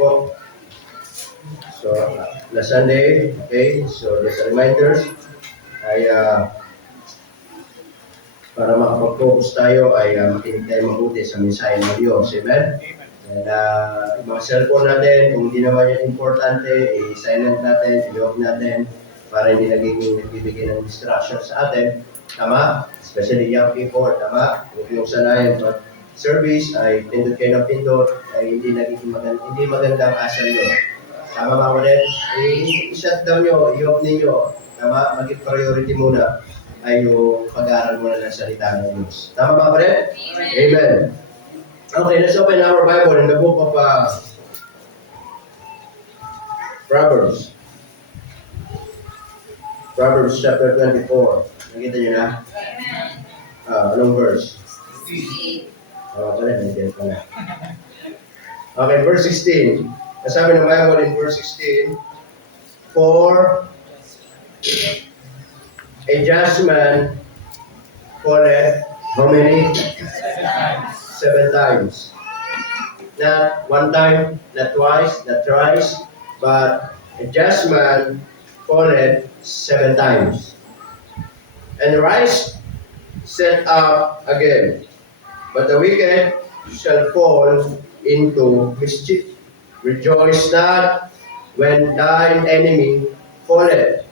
po. So, last Sunday, okay, so just a reminder, ay para makapag-focus tayo ay makinig tayo mabuti sa mensahe ng Diyos. Amen? And yung mga cellphone natin, kung hindi naman yan importante, i-silent natin, i-off natin, para hindi nagbibigay ng distraction sa atin. Tama? Especially young people, tama? Kung yung sanayan sa service ay pindot kayo ng pindot, ay hindi magandang asal yun. Tama ba mo rin? I-shut down nyo, i-off ninyo. Tama? Maging priority muna ay yung pag-aaral muna ng salita ng Diyos. Tama ba mo rin? Amen. Okay, let's open our Bible in the book of Proverbs. Proverbs chapter 24. Nakita niyo na? Anong verse? 16. Nandiyan pala. Okay, verse 16. Nasabi ng Bible in verse 16, For a just man falleth how many? 7 times. Not one time, not twice, not thrice, but a just man falleth 7 times. And rise, set up again. But the wicked shall fall into mischief. Rejoice not when thine enemy falleth,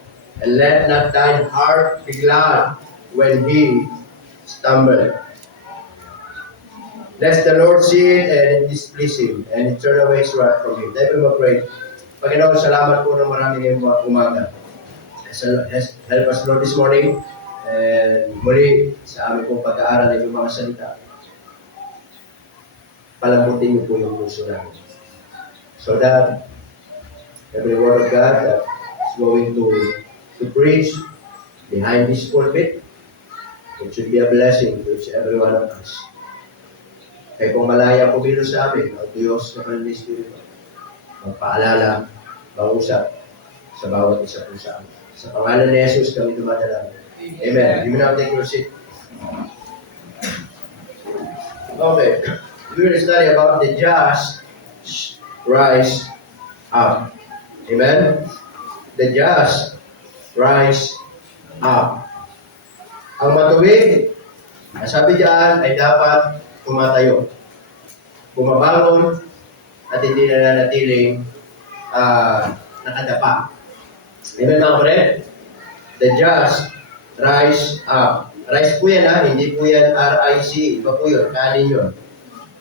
and let not thine heart be glad when he stumbleth. Lest the Lord see it and displease him, and turn away his wrath from him. Tayo po mag-pray. Panginoon, salamat po ng maraming ngayong umaga. Help us, Lord, this morning. And muli, sa aming pong pag-aaral ng mga salita, palambutin niyo po yung puso namin. So that every word of God that is going to preach behind this pulpit, it should be a blessing to each every one of us. Kaya kung malaya po bilo sa amin, ang Diyos na Kanyang Espiritu, magpaalala, mausap sa bawat isa po sa amin. Sa pangalan ni Jesus kami dumadalangin. Amen. You may now take your seat. Okay. We will study about the just rise up. Amen? The just rise up. Ang matuwid, sabi diyan, ay dapat tumatayo. Bumabangon at hindi na nanatiling nakadapa. Amen mga kapatid? The just rise up. Rise po yan ha, hindi po yan R-I-C. Iba po yun, kanin yun.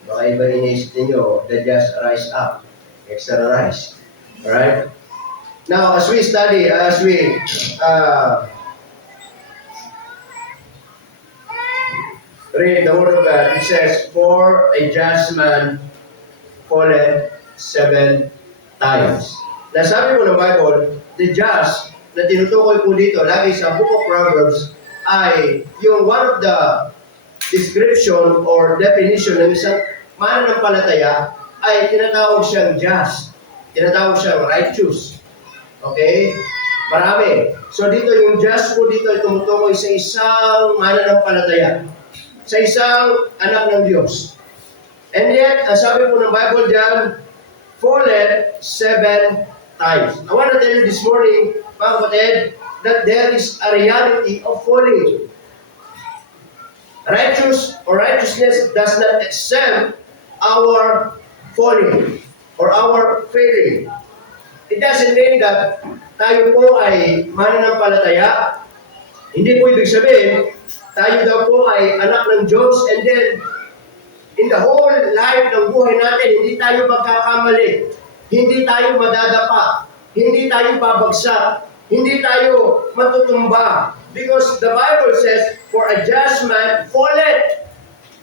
Baka iba inisip ninyo, the just rise up. Extra rise. Alright? Now, as we study, read the word of God, it says, For a just man falleth 7 times. Nasabi po ng Bible, the just, na tinutukoy po dito, lagi sa Book of Proverbs, ay yung one of the description or definition ng isang mananampalataya ay tinatawag siyang just. Tinatawag siyang righteous. Okay? Marami. So dito yung just po dito ay tumutukoy sa isang mananampalataya. Sa isang anak ng Diyos. And yet, ang sabi po ng Bible dyan, fallen 7 times. I want to tell you this morning, mga kapatid, that there is a reality of falling. Righteousness does not exempt our falling or our failing. It doesn't mean that tayo po ay mananampalataya. Hindi po ibig sabihin, tayo daw po ay anak ng Diyos and then in the whole life ng buhay natin, hindi tayo magkakamali. Hindi tayo madadapa. Hindi tayo babagsak. Hindi tayo matutumba. Because the Bible says, for a just man falleth.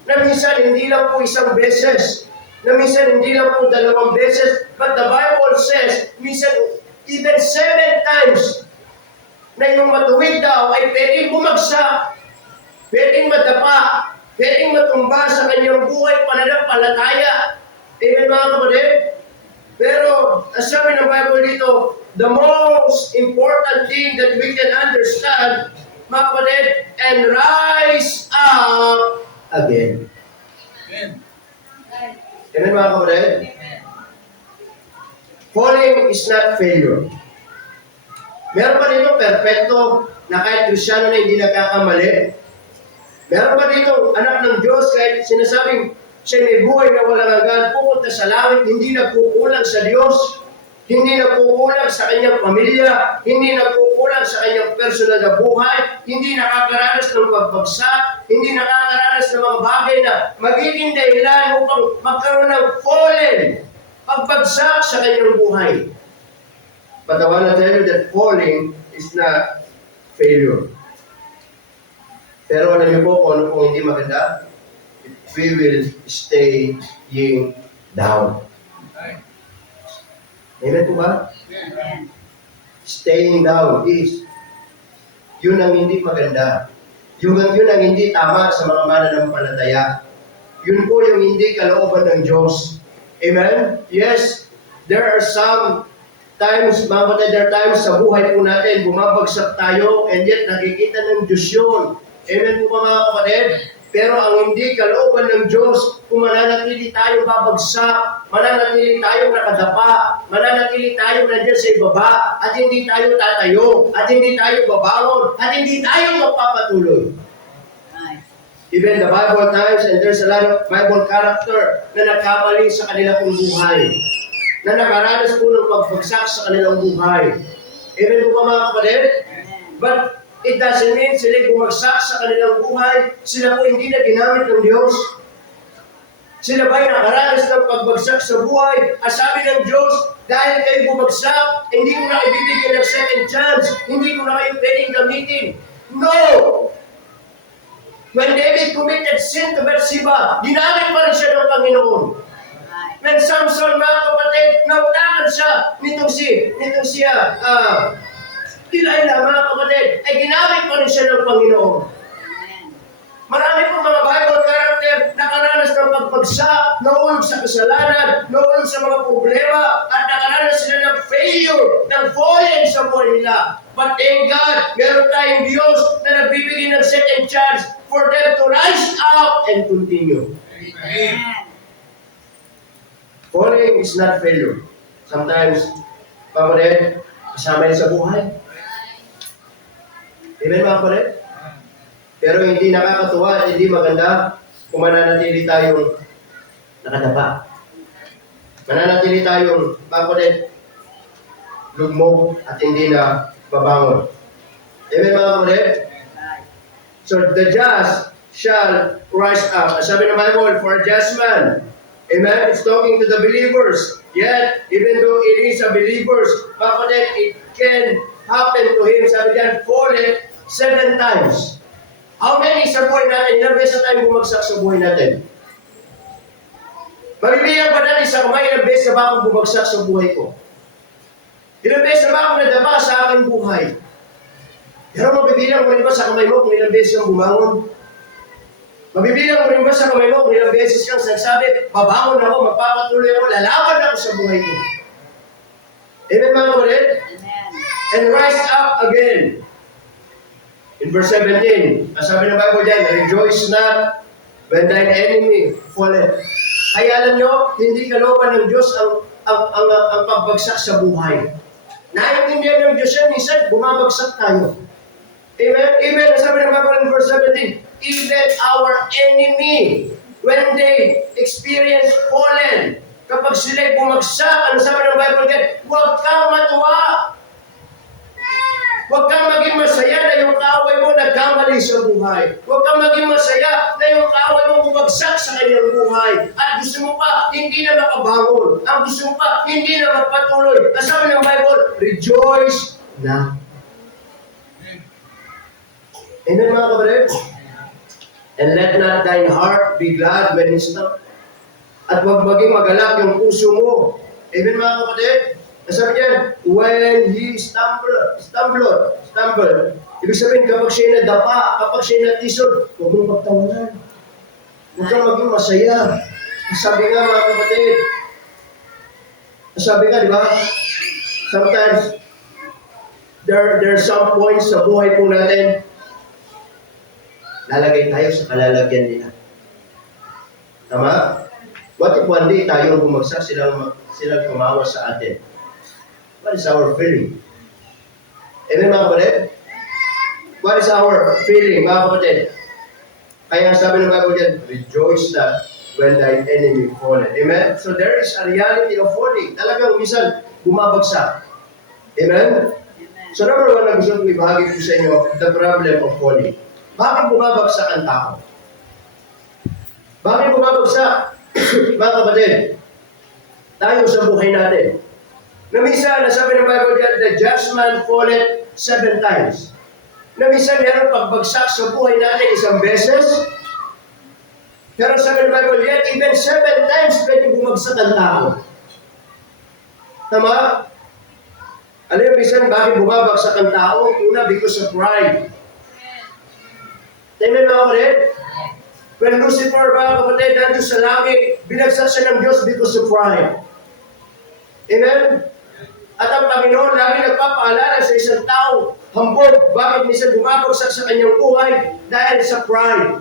Na minsan hindi lang po isang beses. Na minsan hindi lang po 2 beses. But the Bible says, minsan even 7 times na yung matuwid daw ay pwedeng bumagsak, pwedeng madapa, pwedeng matumba sa kanyang buhay pananampalataya. Amen mga kapatid? Pero, as sabi ng Bible dito, the most important thing that we can understand, mga kapatid, and rise up again. Amen. Amen mga kapatid? Falling is not failure. Meron ba dito perfecto na kahit Kristiyano na hindi nagkakamali? Meron ba dito anak ng Diyos kahit sinasabing siya may buhay na walang hanggan, pupunta sa langit, hindi nagkukulang sa Diyos, hindi nagkukulang sa kanyang pamilya, hindi nagkukulang sa kanyang personal na buhay, hindi nakakaranas ng pagbagsak, hindi nakakaranas ng mga bagay na magiging dahilan upang magkaroon ng fallen, pagbagsak sa kanyang buhay. But I want to tell you that falling is not failure. Pero alam niyo po kung ano pong hindi maganda? We will stay down. Amen po ba? Amen. Staying down is, yun ang hindi maganda. Yun ang hindi tama sa mga mananampalataya. Yun po yung hindi kalooban ng Diyos. Amen? Yes, there are some times, mga kapatid, there are times sa buhay po natin, bumabagsak tayo, and yet nakikita ng Diyos yun. Amen po ba mga kapatid? Pero ang hindi kalooban ng Diyos, kung mananatili tayong babagsak, mananatili tayong nakadapa, mananatili tayong nandiyan sa ibaba, at hindi tayo tatayo, at hindi tayo babangon, at hindi tayo magpapatuloy. Even the Bible times, and there's a lot of Bible character na nagkamali sa kanilang buhay, na nakaranas po ng pagbagsak sa kanilang buhay. Amen po ba mga kapatid? But it doesn't mean sila bumagsak sa kanilang buhay, sila po hindi na ginamit ng Diyos. Sila ba'y nakaranas ng pagbagsak sa buhay? At sabi ng Diyos, dahil kayo bumagsak, hindi ko na kayo bibigyan ng second chance, hindi ko na kayo pwedeng gamitin. No! When David committed sin to Bathsheba, ginamit pa rin siya ng Panginoon. When Samson, mga kapatid, nautakan siya nitong siya, Delilah, mga kapatid, ay ginamit pa rin siya ng Panginoon. Marami po mga Bible character nakaranas ng pagpagsak, naulog sa kasalanan, naulog sa mga problema, at nakaranas sila ng failure, ng fallen sa buhay nila. But thank God, meron tayong Diyos na nagbibigay ng second chance for them to rise up and continue. Amen. Falling is not failure. Sometimes, kapatid, kasama yan sa buhay. Amen mga kapatid? Pero hindi nakakatuwa at hindi maganda kung mananatili tayong nakadapa. Mananatili tayong, mga kapatid, lugmok at hindi na babangon. Amen mga kapatid? So the just shall rise up. Sabi ng Bible, for a just man. Amen? It's talking to the believers. Yet, even though it is a believers, mga kapatid, it can happen to him. Sabi diyan, fallen 7 times. How many sa buhay natin? Ilang beses tayo bumagsak sa buhay natin? Mabibilang ba natin sa kamay ilang beses na ba akong bumagsak sa buhay ko? Ilang beses na ba akong nadapa sa aking buhay? Pero mabibilang mo rin ba sa kamay mo kung ilang beses kang bumangon? Mabibilang mo rin ba sa kamay mo kung ilang beses kang nagsabi, babangon ako, magpapatuloy ako, lalaban ako sa buhay ko? Amen mga kapatid? Amen. And rise up again. In verse 17, ang sabi ng Bible dyan, rejoice not when thine enemy falleth. Kaya alam nyo, hindi kalooban ng Diyos ang pagbagsak sa buhay. Naiintindihan ng Diyos yan, minsan bumabagsak tayo. Amen? Amen. Ang sabi ng Bible in verse 17, even our enemy, when they experience fallen, kapag sila'y bumagsak, ano sabi ng Bible dyan, huwag kang matuwa. Huwag kang maging masaya na yung kaaway mo nagkamali sa buhay. Huwag kang maging masaya na yung kaaway mo bumagsak sa kanyang buhay. At gusto mo pa, hindi na makabangon. Ang gusto mo pa, hindi na magpatuloy. Ang sabi ng Bible, rejoice na. Amen mga kapatid? And let not thine heart be glad when he stumbles. At huwag maging magalak yung puso mo. Amen mga kapatid? Nasabi niyan, when he stumbled. Ibig sabihin, kapag siya nadapa, kapag siya natisod, huwag mong magtawanan. Huwag kang maging masaya. Sabi nga mga kapatid, sabi nga, di ba? Sometimes, there are some points sa buhay po natin, lalagay tayo sa kalalagyan nila. Tama? What if one day tayo bumagsak, silang kumawa sa atin? What is our feeling? Amen mga kapatid? What is our feeling mga kapatid? Kaya sabi ng Bible dyan, rejoice not when thy enemy falleth. Amen? So there is a reality of falling. Talagang minsan bumabagsak. Amen? So number one na gusto kong ibahagi ko sa inyo, the problem of falling. Bakit bumabagsak ang tao? Bakit bumabagsak? Mga kapatid, tayo sa buhay natin. Na minsan, nasabi ng Bible dyan, the just man falleth 7 times. Na minsan, meron pagbagsak sa buhay natin isang beses. Pero sabi ng Bible, yet even 7 times pwede bumagsak ang tao. Tama? Alam mo, minsan, bakit bumabagsak ang tao? Una, because of pride. Amen mga kapatid? When Lucifer, mga kapatid, nandun sa langit, binagsak siya ng Diyos because of pride. Amen? At ang Panginoon lagi nagpapaalala sa isang tao, hambog, bakit minsan bumabagsak sa kanyang buhay dahil sa pride.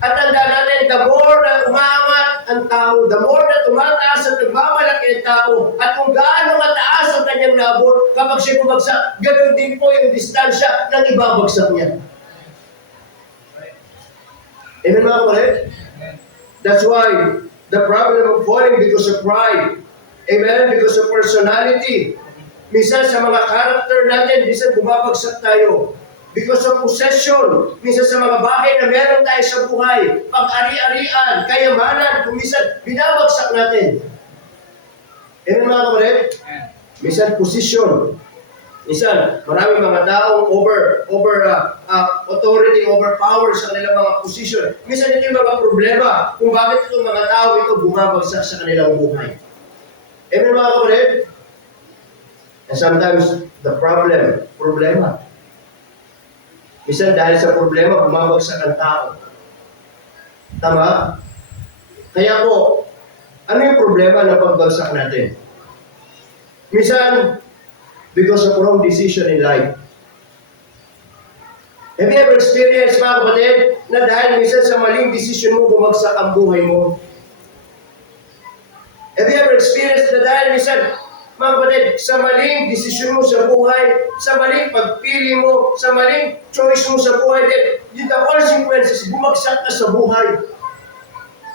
At tanda natin, the more na umaangat ang tao, the more na tumataas at nagmamalaki ang tao, at kung gaano kataas ang kanyang naabot, kapag siya bumagsak, ganoon din po yung distansya ng ibabagsak niya. Amen mga kapatid? That's why the problem of falling because of pride. Amen? Because of personality. Minsan sa mga character natin, minsan bumabagsak tayo. Because of possession. Minsan sa mga bagay na meron tayo sa buhay. Pag-ari-arian, kayamanan, kung minsan binabagsak natin. Amen mga kapatid? Minsan position. Minsan, maraming mga taong over authority, over power sa kanilang mga position. Minsan ito yung mga problema kung bakit itong mga tao ito bumabagsak sa kanilang buhay. Amen mga kapatid? And sometimes, the problema. Minsan dahil sa problema, bumabagsak ang tao. Tama? Kaya po, ano yung problema ng pagbagsak natin? Minsan, because of wrong decision in life. Have you ever experienced, mga kapatid, na dahil minsan sa maling decision mo, bumagsak ang buhay mo? Have you ever experienced na dahil minsan, mga kapatid, sa maling desisyon mo sa buhay, sa maling pagpili mo, sa maling choice mo sa buhay, the consequences, bumagsak ka sa buhay.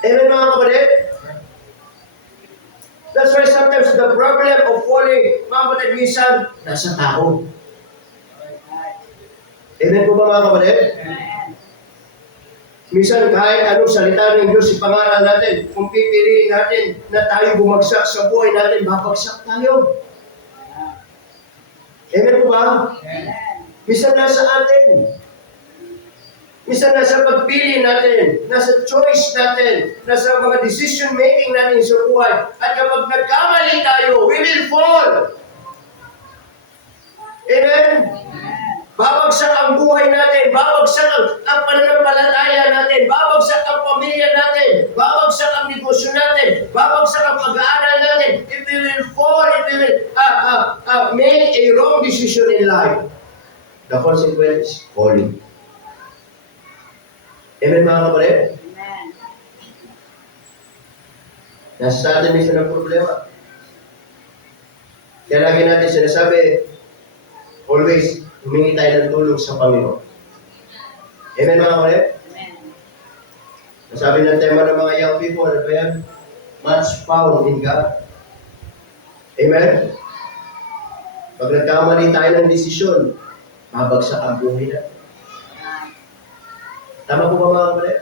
Amen mga kapatid? That's why sometimes the problem of falling, mga kapatid, minsan, nasa tao. Amen po ba mga kapatid? Minsan kahit anong salita ng Diyos ipangaral natin, kung pipiliin natin na tayo bumagsak sa buhay natin, babagsak tayo. Amen po ba? Minsan nasa atin. Minsan nasa pagpili natin, nasa choice natin, nasa mga decision making natin sa buhay. At kapag nagkamali tayo, we will fall. Amen? Babagsak ang buhay natin, babagsak ang pananampalataya natin, babagsak ang pamilya natin, babagsak ang negosyo natin, babagsak ang pag-aaral natin. If we will fall, if we will make a wrong decision in life, the consequence is falling. Amen mga kapatid? Amen. Nasa atin minsan ang problema. Kaya lagi natin sinasabi, always, humingi tayo ng tulong sa Panginoon. Amen mga kapatid? Amen. Nasabi ng tema ng mga young people, ano ba yan? Much found in God. Amen? Pag nagkamali tayo ng desisyon, babagsak ang buhay natin. Tama po ba mga kapatid?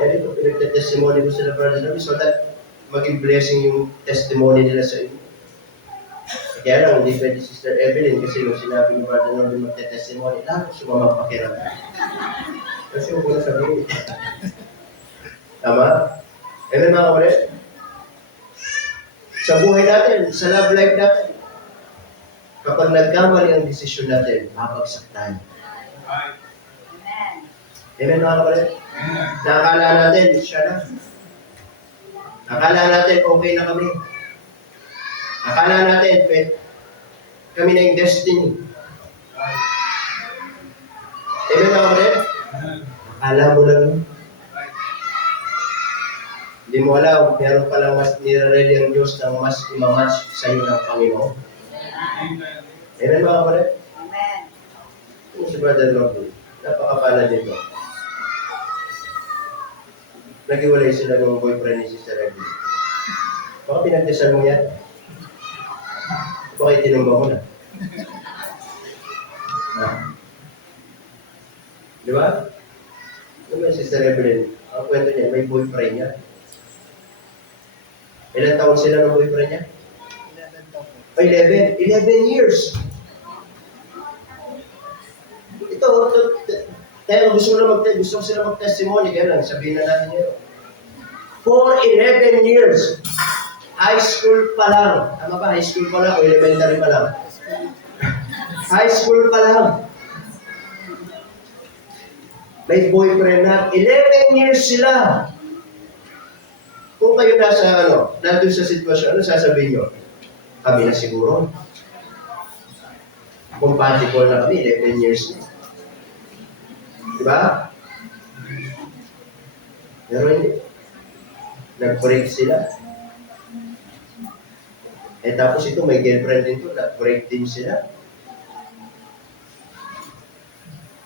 Kaya dito, pinagte-testimony ko sila brother namin so that maging blessing yung testimony nila sa inyo. Kaya lang, hindi pwede Sister Evelyn kasi nung sinabi ni brother namin magte-testimony, lahat sumamang pakiramdam. Kasi huwag ko na sabihin. Tama? Amen mga kapatid? Sa buhay natin, sa love life natin, kapag nagkamali ang desisyon natin, babagsak tayo. Amen mga kapatid? Nakakala natin, siya na. Nakakala natin, okay na kami. Nakakala natin, kami na yung destiny. Amen mga kapatid? Akala mo lang. Hindi mo alam, meron palang mas nire-ready ang Diyos ng mas imamatch sa iyo ng Panginoon. Amen mga kapatid? Amen. Ito si Brother Lord, napakapala dito. Naghiwalay sila ng boyfriend ni Sister Rebby. Baka pinagdasal mo yan? Baka itinumba mo na. Di ba? Diba si Sister Evelyn, ang kwento niya, may boyfriend niya. Ilan taon sila ng boyfriend niya? 11. 11 years. Ito, kaya gusto ko sila mag-testimony, kaya lang, sabihin na natin yun. For 11 years, high school pa lang. Tama ba? High school pa lang o elementary pa lang? High school pa lang. May boyfriend na. 11 years sila. Kung kayo nandun sa sitwasyon, ano sasabihin nyo? Kami na siguro. Compatible na kami, 11 years na. Diba? Pero hindi. Nag-break sila. Tapos ito, may girlfriend din ito, nag-break din sila.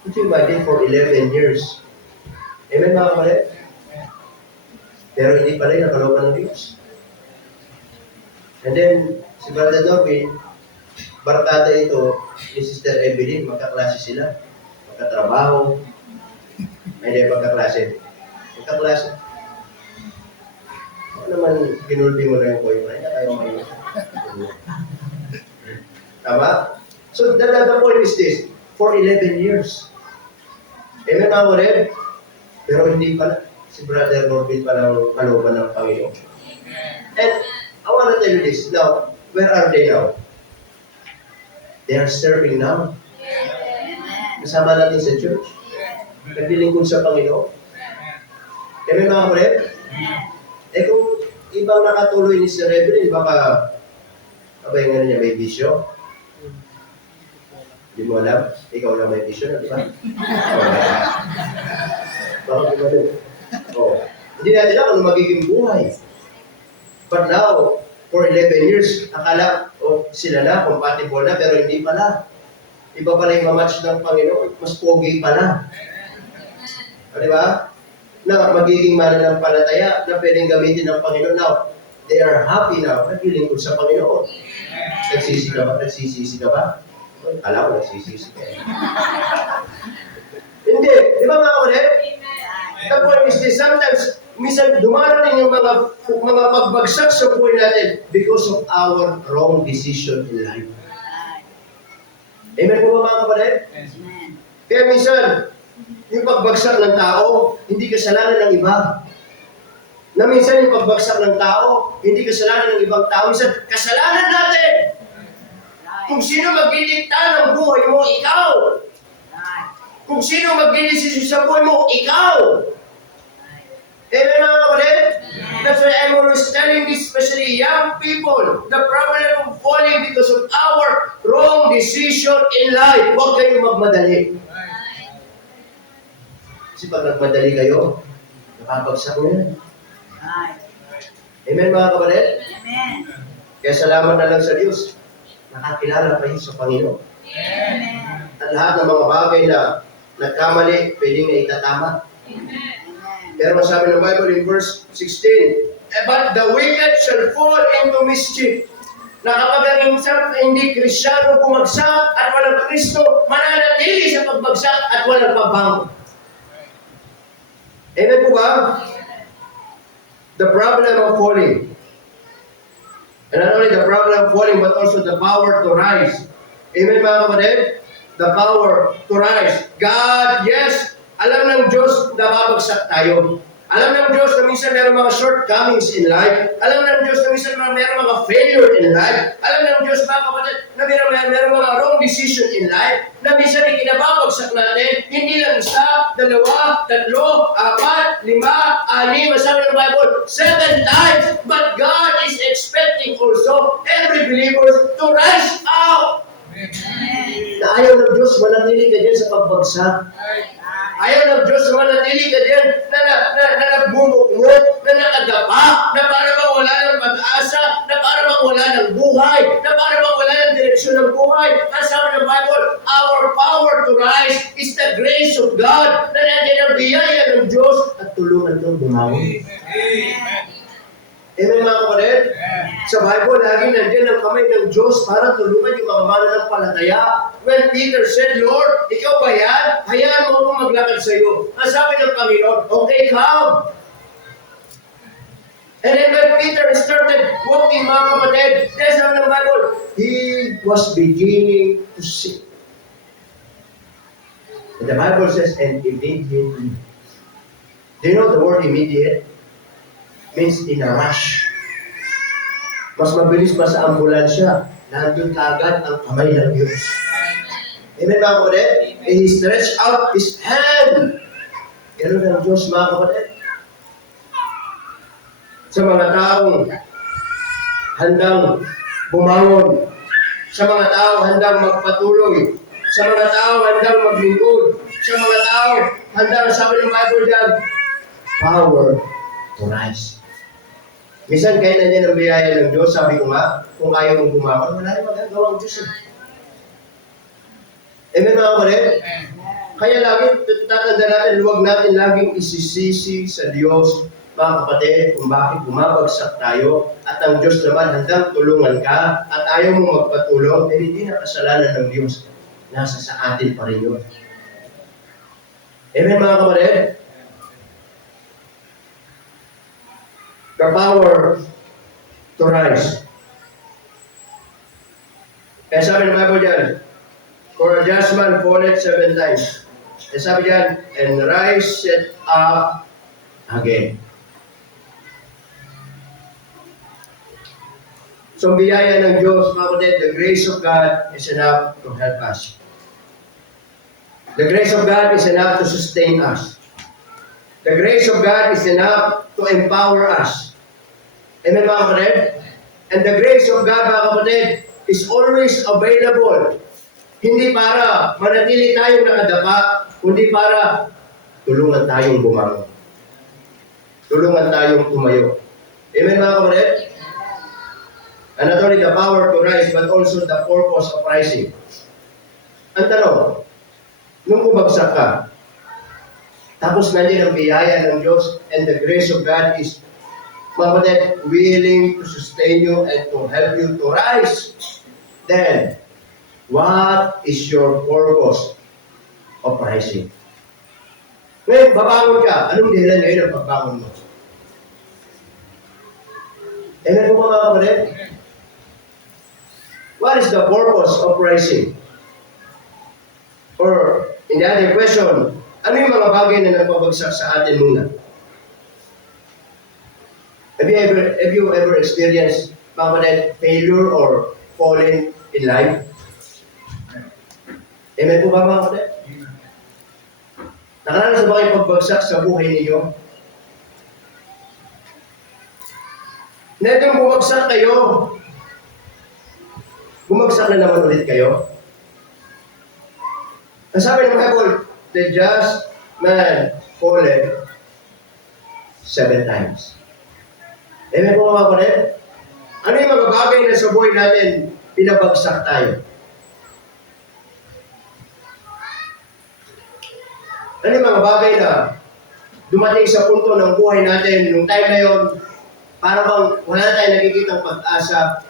Could you imagine for 11 years? Amen mga kapatid? Pero hindi pala yung nakaloban ng Diyos. And then, si Brother Norby, barkada ito, ni Sister Evelyn, magkaklase sila. Magkatrabaho. Hindi, magkaklase. Magkaklase. Ano naman, ginulbi mo na yung boyfriend niya, kayo may tama? So, the point is this, for 11 years. Amen mga kapatid? Pero hindi pala. Si Brother Norby palang kalooban ng Panginoon. And I want to tell you this. Now, where are they now? They are serving now. Kasama natin sa church. Naglilingkod sa Panginoon. Amen mga kapatid? Kung ibang nakatuloy ni Sir Evelyn, baka abay nga niya may bisyo. Hindi mo alam? Ikaw lang may bisyo, di ba? Baka gumano. Hindi natin alam ano magiging buhay. But now, for 11 years, akala sila na, compatible na, pero hindi pala. Iba pala yung mamatch ng Panginoon, mas pogi pala. Di ba? Na magiging mananampalataya na pwedeng gamitin ng Panginoon. Now, they are happy now, naglilingkod sa Panginoon. Nagsisisi ka ba? Nagsisisi ka ba? Alam ko, nagsisisi ka. Hindi. Di ba mga kapatid? The point is this, sometimes, minsan dumarating yung mga pagbagsak sa buhay natin because of our wrong decision in life. Amen po ba mga kapatid? Amen. Kaya minsan, yung pagbagsak ng tao, hindi kasalanan ng iba. Na minsan yung pagbagsak ng tao, hindi kasalanan ng ibang tao. Minsan, kasalanan natin. Kung sino magdidikta ng buhay mo, ikaw. Kung sino magdidesisyon sa buhay mo, ikaw. Amen mga kapatid? That's why I'm always telling this, especially young people, the problem of falling because of our wrong decision in life. Huwag kayong magmadali. Kasi pag nagmadali kayo, nakapagsak mo yan. Amen mga kapatid? Amen. Kaya salamat na lang sa Diyos. Nakakilala kayo sa Panginoon. Amen. At lahat ng mga bagay na nagkamali, pwedeng na itatama. Pero masabi ng Bible in verse 16, but the wicked shall fall into mischief. Na kapag ang isang hindi Kristyano bumagsak at walang Kristo, mananatili sa pagbagsak at walang pagbangon. Amen po ba? The problem of falling. And not only the problem of falling, but also the power to rise. Amen mga kapatid? The power to rise. God, yes, alam ng Diyos na babagsak tayo. Alam ng Diyos na minsan meron mga shortcomings in life. Alam ng Diyos na minsan meron mga failure in life. Alam ng Diyos mga kapatid na meron mga wrong decision in life. Na minsan ikinababagsak natin, hindi lang isa, dalawa, tatlo, apat, lima, anim, masabi ng Bible, 7 times. But God is expecting also every believer to rise up. Na ayaw ng Diyos, manatili ka dyan sa pagbagsak. Ayaw ng Diyos, manatili ka dyan na nagbumukmuk, na nakadapa, mawala ng buhay, na para mawala ng direksyon ng buhay. Ang sabi ng Bible, our power to rise is the grace of God, na nandiyan ang biyaya ng Diyos at tulungan kang bumawi. Amen mga kapatid? Sa Bible, lagi nandiyan ang kamay ng Diyos para tulungan yung mga mananampalataya. When Peter said, Lord, ikaw ba yan? Hayaan mo akong maglakad sa iyo. Ang sabi ng Panginoon, okay, come. And then when Peter started walking mga kapatid, there's sabi ng Bible, he was beginning to sink. And the Bible says, and immediately. Do you know the word immediate? Means in a rush. Mas mabilis pa sa ambulansya. Nandun kagad ang kamay ng Diyos. Amen mga kapatid? And he stretched out his hand. Ganun ang Diyos mga kapatid. Sa mga taong handang bumangon. Sa mga taong handang magpatuloy. Sa mga taong handang maglingkod. Sa mga taong handang, sabi ng Bible dyan, power to rise. Minsan kahit nandiyan ang biyaya ng Diyos, sabi ko nga, kung ayaw mong bumakon, wala rin magagawa ang Diyos. Amen mga kapatid? Kaya lagi, tatanda natin, huwag natin laging isisisi sa Diyos, mga kapatid, kung bakit bumabagsak tayo, at ang Diyos naman handang tulungan ka, at ayaw mong magpatulong, eh hindi na kasalanan ng Diyos. Nasa sa atin pa rin yun. Amen mga kapatid? The power to rise. Kaya sabi ng Bible dyan, for a just man falleth 7 times. Kaya sabi dyan, and rise set up again. So, biyaya ng Diyos, mga kapatid, the grace of God is enough to help us. The grace of God is enough to sustain us. The grace of God is enough to empower us. Amen mga kapatid? And the grace of God, mga kapatid, is always available. Hindi para manatili tayong nakadapa, kundi para tulungan tayong bumangon. Tulungan tayong tumayo. Amen mga kapatid? And not only the power to rise, but also the purpose of rising. Ang tanong, nung bumagsak ka, tapos nandiyan ang biyaya ng Diyos and the grace of God is, mga kapatid, willing to sustain you and to help you to rise, then, what is your purpose of rising? Ngayon, babangon ka. Anong dahilan ngayon ang pagbangon mo? Amen po mga kapatid? What is the purpose of rising? Or, in the other question, ano yung mga bagay na nagpabagsak sa atin muna? Have you ever experienced, mga kapatid, failure or falling in life? Amen po ba mga kapatid? Nakaranas ba kayo pagbagsak sa buhay ninyo? Na itong bumagsak kayo, bumagsak na naman ulit kayo. Ang sabi ng Bible, the just man falleth 7 times. Amen po mga kapatid? Ano yung mga bagay na sa buhay natin pinabagsak tayo? Ano yung mga bagay na dumating sa punto ng buhay natin, nung time na yun, para bang wala tayong nakikitang pag-asa,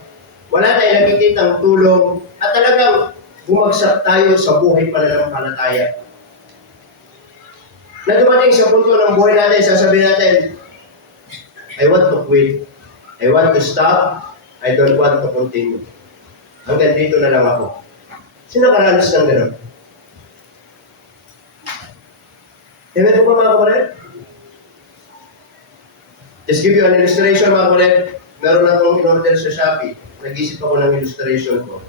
wala tayong nakikitang tulong, at talagang bumagsak tayo sa buhay pananampalataya. Na dumating sa punto ng buhay natin, sasabihin natin, I want to quit. I want to stop. I don't want to continue. Hanggang dito na lang ako. Sino nakaranas ng gano'n? Amen po ba mga kapatid? Just give you an illustration mga kapatid. Meron akong in-order sa Shopee. Nag-isip ako ng illustration ko.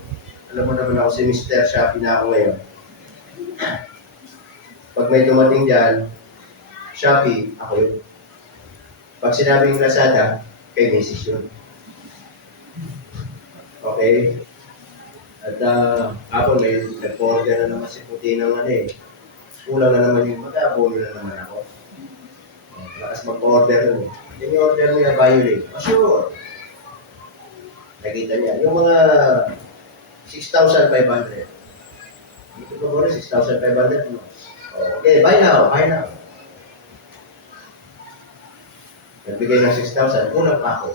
Alam mo naman ako si Mr. Shopee na ako ngayon. Pag may dumating dyan, Shopee, ako yun. Pag sinabing Lazada, kay Mrs. yun. Okay? At ako ngayon, nag-order na naman si Puti ng ano eh. Kulang na naman yung mag-abono na naman ako. Lakas mag-order nun eh. Yung order mo yung violin. Sure. Nakita niya. Yung mga 6,500. Dito pa mo rin, 6,500. No? Okay, buy now, buy now. Nagbigay ng 6,000, unang pako.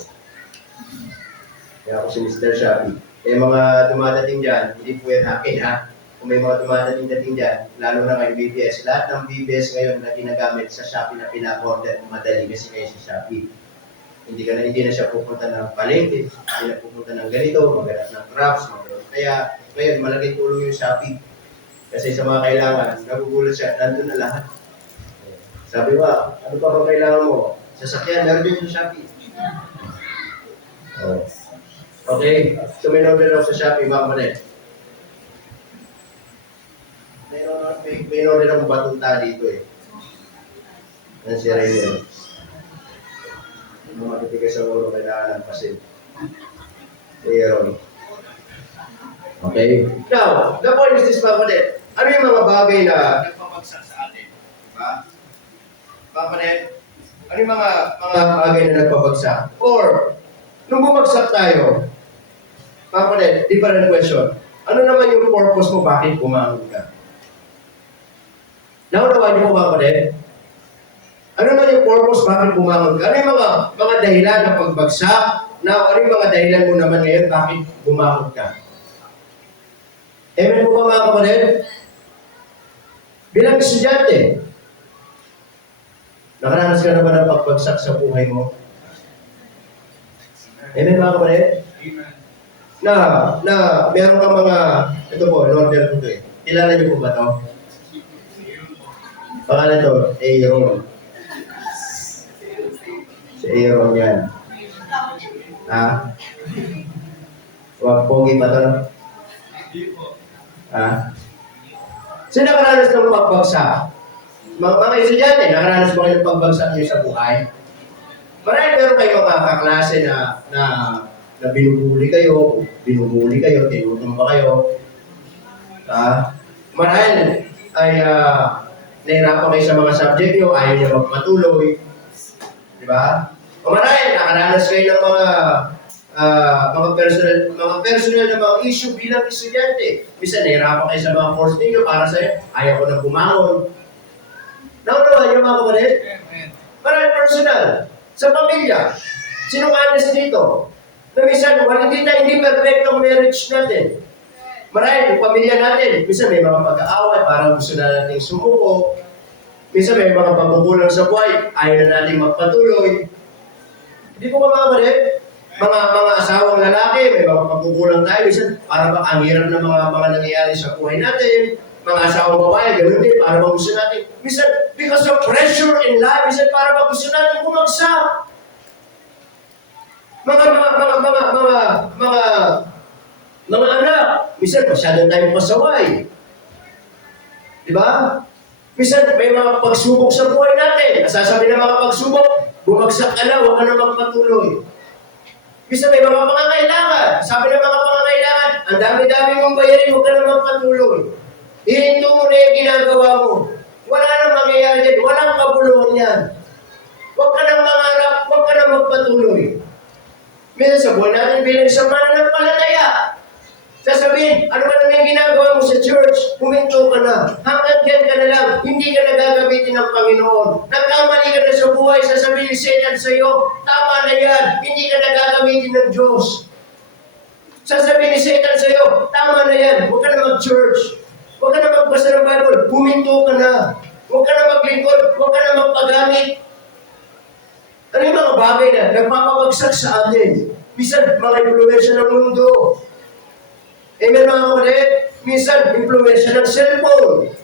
Kaya ako si Mr. Shopee. Eh mga dumadating dyan, hindi po yan akin ha. Kung may mga dumadating dyan, lalo na kay BBS, lahat ng BBS ngayon na ginagamit sa Shopee na pina-order, madali kasi kayo sa Shopee. Hindi na siya pupunta ng palengke, hindi na pupunta ng ganito, maghanap ng crafts, kaya ngayon malaking tulong yung Shopee. Kasi sa mga kailangan, nagugulat siya, nandun na lahat. Sabi ko, ano pa ba kailangan mo? Sasakyan, meron din sa Shopee. Oh. Okay, so may order ako sa Shopee, mga kapatid. May order akong batuta dito eh. Yan si Rainier. Yung matitigas sa ulo, kailangan ng pasin. Aaron. Okay? Now, the point is this, mga kapatid. Ano yung mga bagay na nagpapagsak sa atin? Diba? Mga kapatid, ano yung mga bagay na nagpapagsak? Or, nung bumagsak tayo, mga kapatid, different question. Ano naman yung purpose mo, bakit bumangon ka? Naunawaan niyo po, mga kapatid? Ano naman yung purpose, bakit bumangon ka? Ano yung mga dahilan ng pagbagsak? Now, ano yung mga dahilan mo naman ngayon, bakit bumangon ka? Amen po ba, mga kapatid? Bilang estudyante, nakaranas ka na ba ng pagbagsak sa buhay mo? Amen, mga kapatid? Na meron kang mga, ito po, in order ko ito eh. Kilala niyo po ba ito? Pangalan ito, Aaron. Si Aaron yan. Ha? Wag pogi pa ito, no? Ha? Sino nakaranas ng pagbagsak? Mga estudyante, nakaranas ba kayo ng pagbagsak niyo sa buhay? Marahil meron kayo mga kaklase na binubuli kayo, tinutumba kayo. Marahil ay nahirapan kayo sa mga subject nyo, ayaw nyo magpatuloy. Di ba? O marahil nakaranas kayo ng mga personal na mga issue bilang estudyante. Minsan nahirapan kayo sa mga course ninyo para sa'yo, ayaw ko na bumangon. Naunawa niyo mga kapatid? Marahil personal. Sa pamilya, sinong honest dito? Na minsan, hindi perfect ang marriage natin. Marahil, yung pamilya natin, minsan may mga pag-aaway, parang gusto na natin sumuko. Minsan may mga pagkukulang sa buhay, ayaw na natin magpatuloy. Hindi po ba mga kapatid? Mga asawang lalaki, may mga pagkukulang tayo. Minsan, parang ang hirap na mga nangyayari sa buhay natin. Mga asawang babae, ganoon din, para gusto natin. Minsan, because of pressure in life, minsan para gusto natin bumagsak. Mga anak, minsan masyadong tayong pasaway. Di ba? Minsan may mga pagsubok sa buhay natin. Nasasabi ng mga pagsubok, bumagsak ka na, huwag ka na magpatuloy. Minsan may mga pangangailangan. Sabi ng mga pangangailangan, ang dami-dami mong bayarin, huwag ka na magpatuloy. Hihinto mo na yung ginagawa mo. Wala nang mangyayari dyan. Walang kabuluhan yan. Huwag ka nang mangarap, huwag ka nang magpatuloy. Minsan sa buwan natin bilang isang mananampalataya. Sasabihin, ano ba naman yung ginagawa mo sa church? Huminto ka na. Hanggang dyan ka na lang. Hindi ka na gagamitin ng Panginoon. Nagkamali ka na sa buhay. Sasabihin ni Satan sa iyo, tama na yan. Hindi ka na gagamitin ng Diyos. Sasabihin ni Satan sa iyo, tama na yan. Huwag ka na mag-church. Huwag ka na magbasa ng Bible. Huminto ka na. Huwag ka na maglingkod. Huwag ka na magpagamit. Ano yung mga bagay na nagpapabagsak sa atin? Minsan, mga impluwensya ng mundo. Amen mga kapatid? Minsan, impluwensya ng cellphone.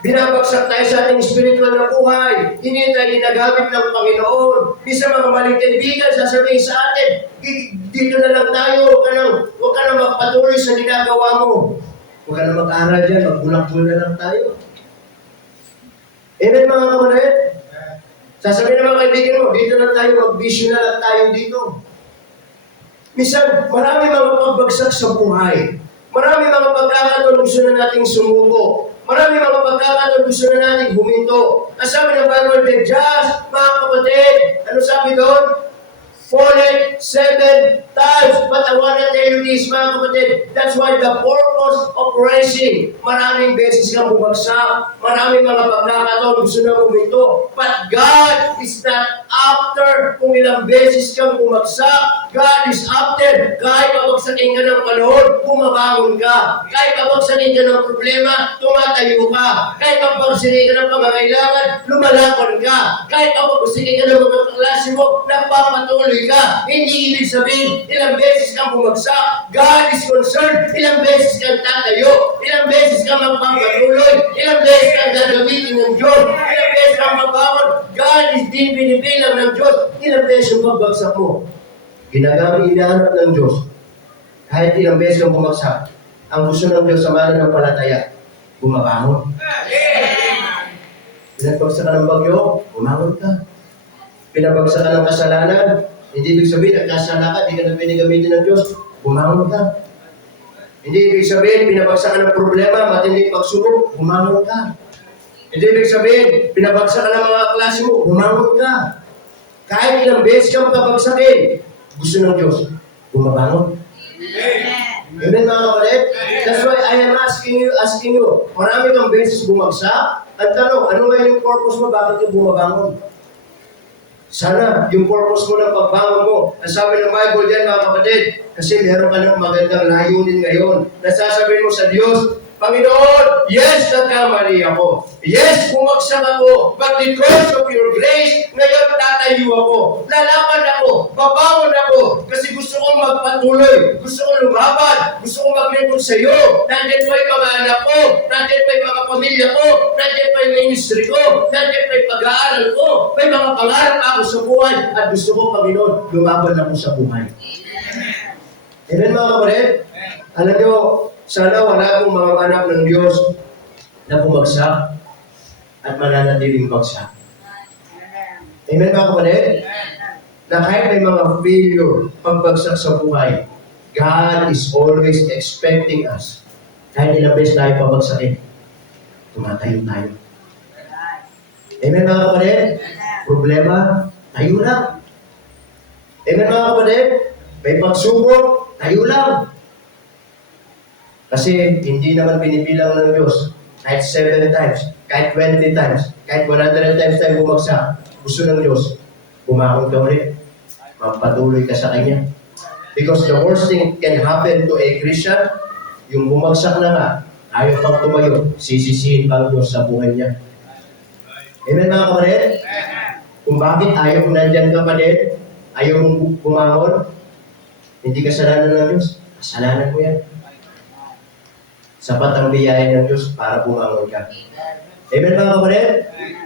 Binabagsak tayo sa ating spiritual na buhay. Hindi tayo ginagamit ng Panginoon. Minsan mga maling kaibigan, sasabihin sa atin, dito na lang tayo. Huwag ka na magpatuloy sa ginagawa mo. Huwag ka na mag-aral dyan, magbulak-bula lang tayo. Amen mga kapatid? Sasabihin ng mga kaibigan mo, dito na tayo, mag-vision na lang tayo dito. Minsan, marami mga pagbagsak sa buhay. Marami mga pagkakataon gusto na nating sumuko. Marami mga pagkakataon gusto na nating huminto. Ang sabi ng Bible, the just, mga kapatid, ano sabi doon? fallen 7 times. But I want to tell you this, mga kapatid, that's why the purpose of rising, maraming beses kang bumagsak, maraming mga pagkakataon gusto na buminto. But God is not after kung ilang beses kang bumagsak. God is after kahit pabagsakin ka ng panahon, bumabangon ka. Kahit pabagsakin ka ng problema, tumatayo ka. Kahit pabagsakin ka ng pangangailangan, lumalaban ka. Kahit pabagsakin ka ng mga klase mo, nagpapatuloy ka. Hindi ibig sabihin, ilang beses kang bumagsak. God is concerned. Ilang beses kang tatayo. Ilang beses kang magpapatuloy. Ilang beses kang gagamitin ng Diyos. Ilang beses kang magbawal. God is din binibilang ng Diyos. Ilang beses yung pagbagsak mo. Ginagamit, inaanap ng Diyos. Kahit ilang beses kang bumagsak. Ang gusto ng Diyos sa mananampalataya, bumabangon. Pinagpagsak ka ng bagyo, bumangon ka. Pinabagsak ka ng kasalanan, hindi ibig sabihin, nagkasala ka, hindi ka na pinagamitin ng Diyos, bumangon ka. Hindi ibig sabihin, pinabagsak ka ng problema, matinding pagsubok, bumangon ka. Hindi ibig sabihin, pinabagsak ka ng mga klase mo, bumangon ka. Kahit ilang beses kang pabagsakin, gusto ng Diyos, bumabangon. Amen, mga kapatid? That's why I am asking you, marami kang beses bumagsak, at tanong, ano nga yung purpose mo, bakit ka bumabangon? Sana, yung purpose mo ng pagbangon mo, ang sabi ng Bible dyan, mga kapatid, kasi meron ka ng magandang layunin ngayon, nasasabihin mo sa Diyos, Panginoon, yes, nagkamali ako. Yes, bumagsak ako. But because of your grace, ngayon tatayo ako. Lalaban ako. Babangon ako. Kasi gusto kong magpatuloy. Gusto kong lumaban. Gusto kong maglingkod sa iyo. Nandiyan pa yung mga anak ko. Nandiyan pa yung mga pamilya ko. Nandiyan pa yung ministry ko. Nandiyan pa yung pag-aaral ko. May mga pangarap ako sa buhay. At gusto ko, Panginoon, lumaban ako sa buhay. Amen, mga kapatid? Alam niyo, sana wala pong mga anak ng Diyos na bumagsak at mananatiling bagsak. Amen, mga kapatid? Na kahit may mga failure, pagbagsak sa buhay, God is always expecting us. Kahit ilang beses tayo pabagsakin, tumatayo tayo. Amen, mga kapatid? Problema, tayo lang. Amen, mga kapatid? May pagsubok, tayo lang. Kasi hindi naman binibilang ng Diyos kahit 7 times, kahit 20 times, kahit 100 times tayo bumagsak. Gusto ng Diyos, bumangon ka ulit. Magpatuloy ka sa Kanya. Because the worst thing can happen to a Christian, yung bumagsak na nga, ayaw pang tumayo, sisisihin pa ang Diyos sa buhay niya. Amen, mga kapatid? Kung bakit ayaw kung nandyan ka pa din, ayaw mong bumangon, hindi kasalanan ng Diyos. Kasalanan mo yan. Sapat ang biyaya ng Diyos para bumangon ka. Amen, mga kapatid?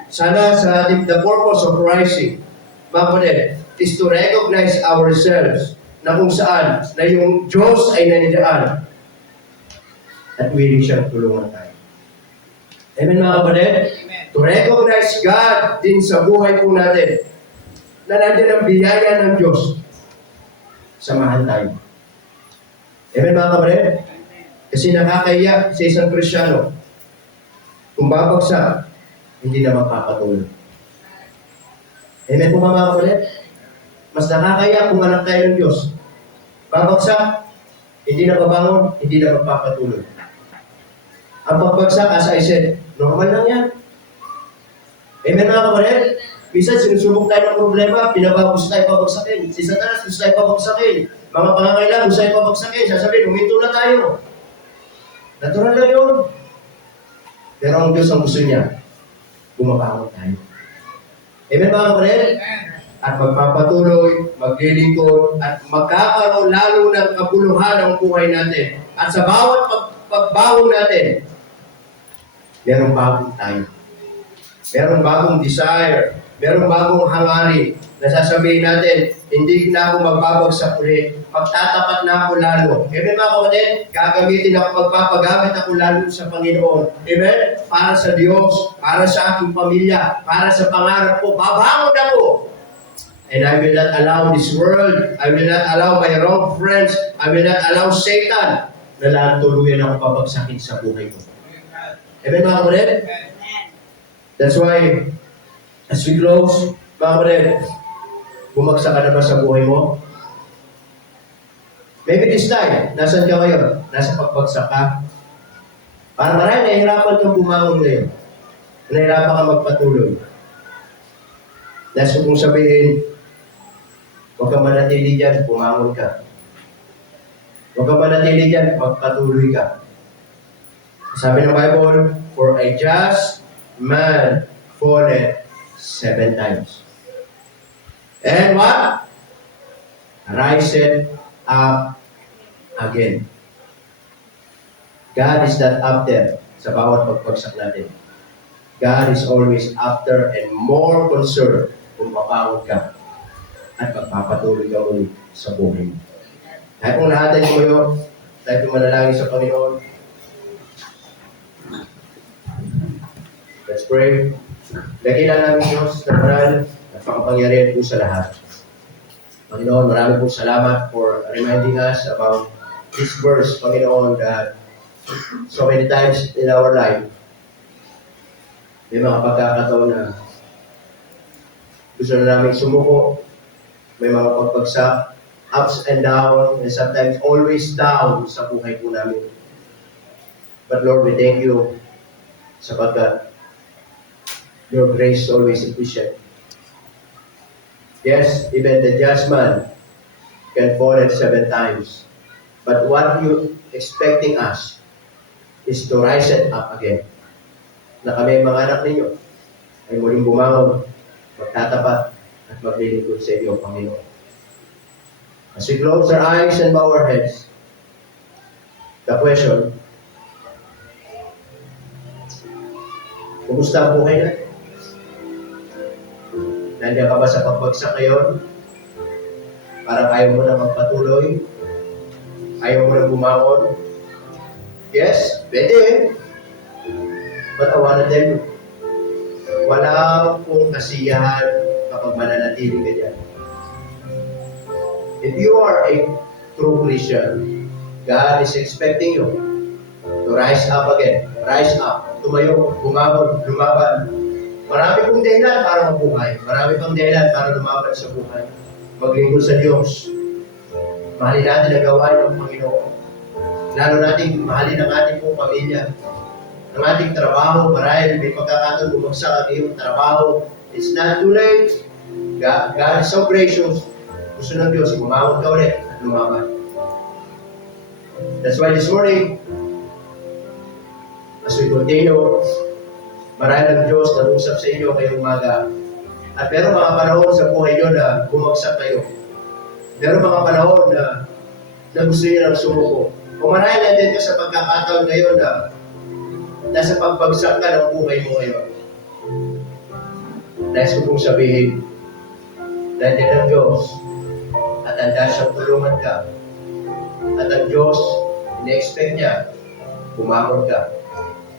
Sana sa ating the purpose of rising, mga kapatid, is to recognize ourselves na kung saan na yung Diyos ay nandiyan at willing siyang tulungan tayo. Amen, mga kapatid? To recognize God din sa buhay po natin na nandiyan ang biyaya ng Diyos. Samahan tayo. Amen, mga kapatid? Kasi nakakaya sa isang Kristiyano, kung babagsak, hindi na magpapatuloy. Amen po mga kapatid? Mas nakakaya kung anak tayo ng Diyos. Babagsak, hindi na babangon, hindi na magpapatuloy. Ang pagbagsak, as I said, normal lang yan. Amen mga kapatid? Minsan sinusubok tayo ng problema, pinabagos tayo pabagsakin. Si Satanas, gusto tayo pabagsakin. Mga pangangailangan, gusto tayo pabagsakin. Sasabihin, huminto na tayo. Natural lang yun. Pero ang Diyos ang gusto niya, bumabangon tayo. Amen mga kapatid? At magpapatuloy, maglilingkod, at magkakaroon lalo ng kabuluhan ang buhay natin. At sa bawat pagbangon natin, merong bagong tayo. Merong bagong desire. Merong bagong hangarin. Nasasabihin natin, hindi na ako magbabagsak ulit. Magtatapat na ako lalo. Amen mga kapatid? Gagamitin ako, magpapagamit ako lalo sa Panginoon. Amen? Para sa Diyos, para sa aking pamilya, para sa pangarap ko. Babangon ako. And I will not allow this world, I will not allow my wrong friends, I will not allow Satan na lang tuluyan ako pabagsakin sa buhay ko. Amen mga kapatid? Amen. That's why, as we close, mga kapatid, Bumagsak ka na ba sa buhay mo? Maybe this time, nasan ka ngayon? Nasa pagbagsak ka? Para marami, nahihirapan kang bumangon ngayon. Nahihirapan kang magpatuloy. Nasa kong sabihin, huwag kang manatili dyan, bumangon ka. Huwag kang manatili dyan, magpatuloy ka. Sabi ng Bible, for a just man falleth 7 times. And what? Riseth up again. God is not up there sa bawat pagpagsak natin. God is always after and more concerned kung mapangod ka at magpapatuloy ka ulit sa buhay mo. Kaya kung lahat ay tumayo, tayo tumanalangin sa Panginoon. Let's pray. Dakila namin Diyos na banal at pakapangyarihan po sa lahat. Panginoon, marami po salamat for reminding us about this verse, Panginoon, that so many times in our life, may mga pagkakataon na gusto na namin sumuko, may mga pagpagsak, ups and down, and sometimes always down sa buhay po namin. But Lord, we thank you sapagkat your grace is always sufficient. Yes, even the just man can fall at 7 times. But what you expecting us is to rise it up again. Na kami mga anak ninyo ay muling bumangon, magtatapat at maglilingkod sa inyo, Panginoon. As we close our eyes and bow our heads, the question, kumusta ang buhay natin? Nandiyan ka ba sa pagbagsak ngayon? Parang ayaw mo na magpatuloy? Ayaw mo na bumangon? Yes, pwede. But I wanna tell you, wala pong kasiyahan kapag mananatili ka dyan. If you are a true Christian, God is expecting you to rise up again. Rise up, tumayo, bumangon, lumaban. Marami pong dahilan para mabuhay. Marami pong dahilan para lumaban sa buhay. Maglingkod sa Diyos. Mahalin natin ang gawain ng Panginoon. Lalo natin mahalin ang ating pong pamilya. Ang ating trabaho, marahil may pagkakataon bumagsak ang iyong trabaho. It's not too late. God is so gracious. Gusto ng Diyos, bumangon ka ulit at lumaban. That's why this morning, as we continue, marahil ang Diyos nag-usap sa inyo ngayong umaga. At meron mga panahon sa buhay nyo na bumagsak kayo. Meron mga panahon na gusto nyo ng sumuko. Kung marahil natin ka sa pagkakataon ngayon na nasa pagbagsak ka ng buhay mo ngayon. Nais ko pong sabihin, nandiyan ang Diyos at handa siyang tulungan ka. At ang Diyos, ina-expect niya, bumangon ka.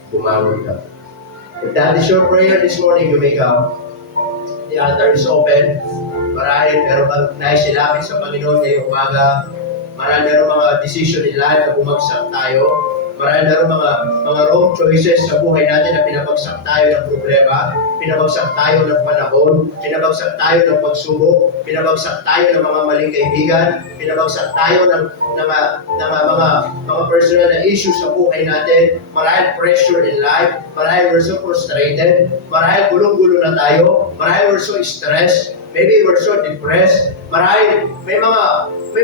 Bumangon ka. If that is your prayer this morning, you may come. The altar is open. Marahil meron bang naisilapit sa Panginoon ngayong umaga. Marahil meron mga decision in life na bumagsak tayo. Marahil meron mga wrong choices sa buhay natin na pinabagsak tayo ng problema, pinabagsak tayo ng panahon, pinabagsak tayo ng pagsubok, pinabagsak tayo ng mga maling kaibigan, pinabagsak tayo ng mga personal na issues sa buhay natin. Marahil pressure in life, marahil we're so frustrated, marahil gulong-gulo na tayo, marahil we're so stressed, maybe we're so depressed, marahil may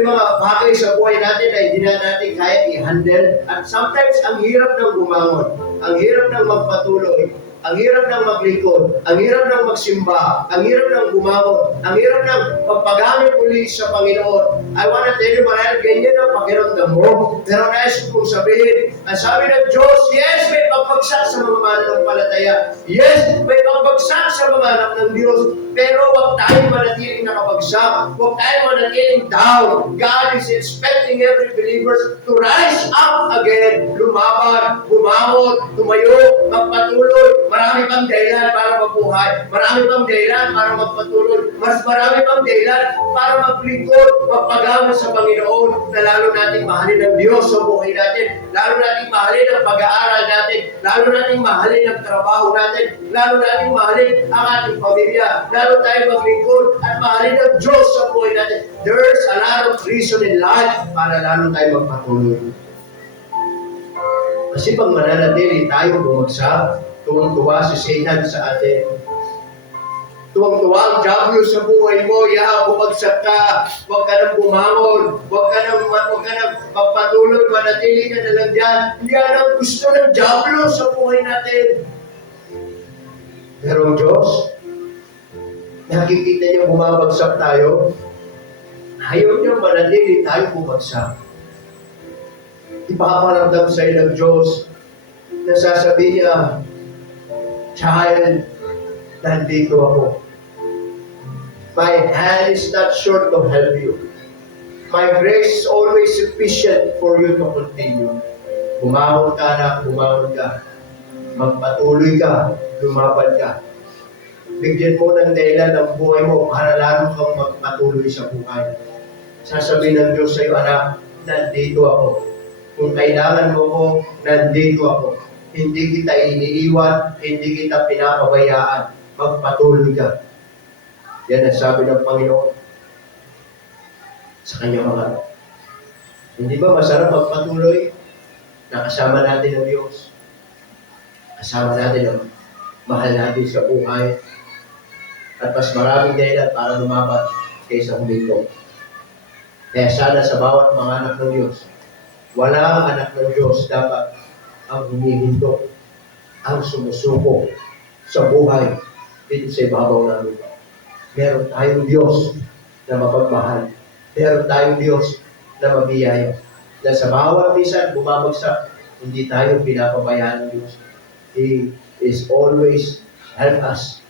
mga bagay sa buhay natin na hindi na natin kaya i-handle. At sometimes, ang hirap ng bumangon, ang hirap ng magpatuloy, ang hirap ng maglingkod, ang hirap ng magsimba, ang hirap ng bumangon, ang hirap ng pagpagamit muli sa Panginoon. I wanna tell you, marahil ganyan ang pakiramdam mo. Pero nais kong sabihin, ang sabi ng Diyos, yes, may pagbagsak sa mga mananampalataya. Yes, may pagbagsak sa mga anak ng Diyos. Pero huwag tayong manatiling nakabagsak. Huwag tayong manatiling down. God is expecting every believer to rise up again, lumaban, bumangon, tumayo, magpatuloy. Marami pang dahilan para mabuhay. Marami pang dahilan para magpatuloy. Mas marami pang dahilan para maglingkod, magpagamit sa Panginoon. na lalo nating mahalin ang Diyos sa buhay natin, lalo nating mahalin ang pag-aaral natin, lalo nating mahalin ang trabaho natin, lalo nating mahalin ang ating pamilya, lalo tayo maglingkod at mahalin ang Diyos sa buhay natin. There's a lot of reason in life para lalo tayo magpatuloy. Kasi pag mananatili tayo bumagsak, tuwang-tuwa si Satan sa atin. Tuwang-tuwa ang Diablo sa buhay mo, bumagsak ka, huwag ka nang bumangon, huwag ka nang magpatuloy, manatili ka na lang dyan. Yan ang gusto ng Diablo sa buhay natin. Pero ang Diyos, nakikita niya bumabagsak tayo, ayaw niya manatili tayo bumagsak. Ipaparamdam sa'yo ng Diyos na sasabihin niya, child, nandito ako. My hand is not short to help you. My grace is always sufficient for you to continue. Bumangon ka na, bumangon ka. Magpatuloy ka, lumaban ka. Bigyan mo ng dahilan ng buhay mo para lalo kang magpatuloy sa buhay. Sasabihin ng Diyos sa'yo, anak, nandito ako. Kung kailangan mo ko, nandito ako. Hindi kita iniiwan, hindi kita pinapabayaan. Magpatuloy ka. Yan ang sabi ng Panginoon sa kanyang mga. Hindi ba masarap magpatuloy? Nakasama natin ang Diyos. Kasama natin ang mahal natin sa buhay. At mas maraming dahilan para lumaban kaysa huminto. Kaya sana sa bawat mga anak ng Diyos, wala ang anak ng Diyos dapat ang humihinto, ang sumusuko sa buhay dito sa ibabaw ng lupa. Meron tayong Diyos na mapagmahal. Meron tayong Diyos na mabiyaya. Na sa bawat bisan bumabagsak, hindi tayo pinapabayaan ng Diyos. He is always help us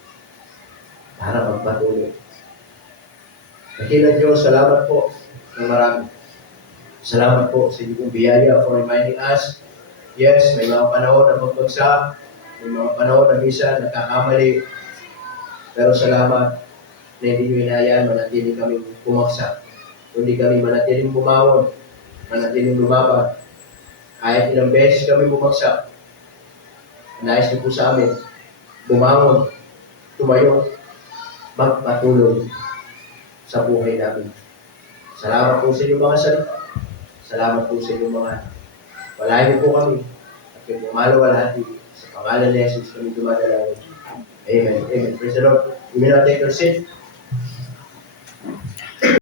para magpatuloy. Dakilang Diyos, salamat po ng marami. Salamat po sa inyong biyaya for reminding us. Yes, may mga panahon na magbagsak, may mga panahon na minsan nagkakamali. Pero salamat na hindi nyo inayaan, manatiling kami pumaksak. Hindi kami manatiling bumangon, manatiling lumaban. Kahit ilang beses kami bumaksak, nais niyo po sa amin, bumangon, tumayo, magpatuloy sa buhay namin. Salamat po sa inyong mga salita. Salamat po sa inyong mga walayan niyo po kami at yung pumalawalhati sa pangalan ni Jesus kami dumadalangin. Amen. Amen. Praise the Lord. You may not take your seat.